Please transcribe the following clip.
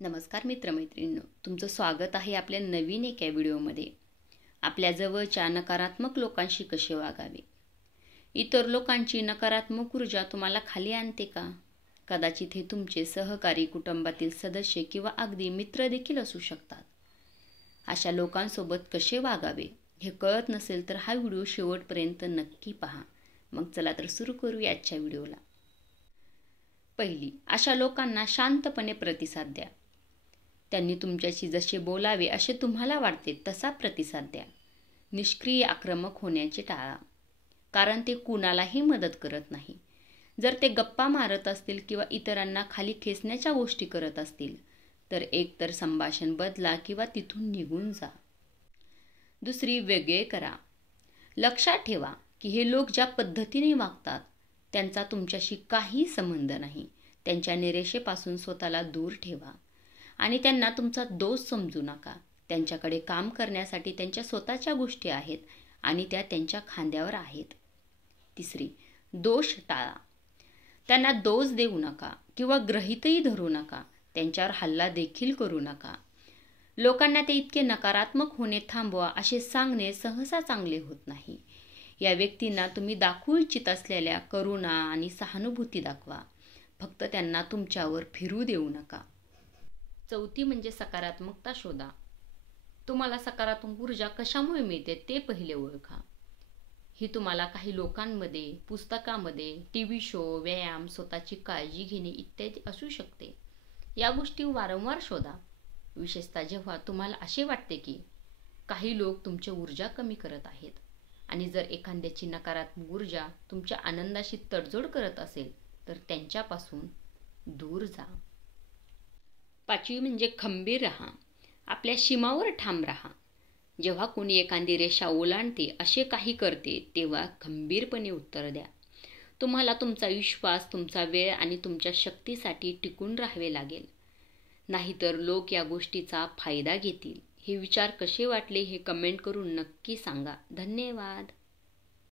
नमस्कार मित्रमैत्रिणींनो, तुमचं स्वागत आहे आपल्या नवीन एका व्हिडिओमध्ये. आपल्या जवळच्या नकारात्मक लोकांशी कसे वागावे. इतर लोकांची नकारात्मक ऊर्जा तुम्हाला खाली आणते का? कदाचित हे तुमचे सहकारी, कुटुंबातील सदस्य किंवा अगदी मित्र देखील असू शकतात. अशा लोकांसोबत कसे वागावे हे कळत नसेल तर हा व्हिडिओ शेवटपर्यंत नक्की पहा. मग चला तर सुरू करूया आजच्या व्हिडिओला. पहिली, अशा लोकांना शांतपणे प्रतिसाद द्या. त्यांनी तुमच्याशी जसे बोलावे असे तुम्हाला वाटते तसा प्रतिसाद द्या. निष्क्रिय आक्रमक होण्याचे टाळा, कारण ते कुणालाही मदत करत नाही. जर ते गप्पा मारत असतील किंवा इतरांना खाली खेचण्याच्या गोष्टी करत असतील तर एकतर संभाषण बदला किंवा तिथून निघून जा. दुसरी, वेगळे करा. लक्षात ठेवा की हे लोक ज्या पद्धतीने वागतात त्यांचा तुमच्याशी काही संबंध नाही. त्यांच्या निराशेपासून स्वतःला दूर ठेवा आणि त्यांना तुमचा दोष समजू नका. त्यांच्याकडे काम करण्यासाठी त्यांच्या स्वतःच्या गोष्टी आहेत आणि त्या त्यांच्या खांद्यावर आहेत. तिसरी, दोष टाळा. त्यांना दोष देऊ नका किंवा गृहीतही धरू नका. त्यांच्यावर हल्ला देखील करू नका. लोकांना ते इतके नकारात्मक होणे थांबवा असे सांगणे सहसा चांगले होत नाही. या व्यक्तींना तुम्ही दाखवू इच्छित असलेल्या करुणा आणि सहानुभूती दाखवा. फक्त त्यांना तुमच्यावर फिरू देऊ नका. चौथी म्हणजे सकारात्मकता शोधा. तुम्हाला सकारात्मक ऊर्जा कशामुळे मिळते ते पहिले ओळखा. ही तुम्हाला काही लोकांमध्ये, पुस्तकामध्ये, टीव्ही शो, व्यायाम, स्वतःची काळजी घेणे इत्यादी असू शकते. या गोष्टी वारंवार शोधा. विशेषतः जेव्हा तुम्हाला असे वाटते की काही लोक तुमची ऊर्जा कमी करत आहेत आणि जर एखाद्याची नकारात्मक ऊर्जा तुमच्या आनंदाशी तडजोड करत असेल तर त्यांच्यापासून दूर जा. पाचवी म्हणजे खंबीर राहा. आपल्या सीमावर ठाम राहा. जेव्हा कोणी एखादी रेषा ओलांडते, असे काही करते, तेव्हा खंबीरपणे उत्तर द्या. तुम्हाला तुमचा विश्वास, तुमचा वेळ आणि तुमच्या शक्तीसाठी टिकून राहावे लागेल. नाहीतर लोक या गोष्टीचा फायदा घेतील. हे विचार कसे वाटले हे कमेंट करून नक्की सांगा. धन्यवाद.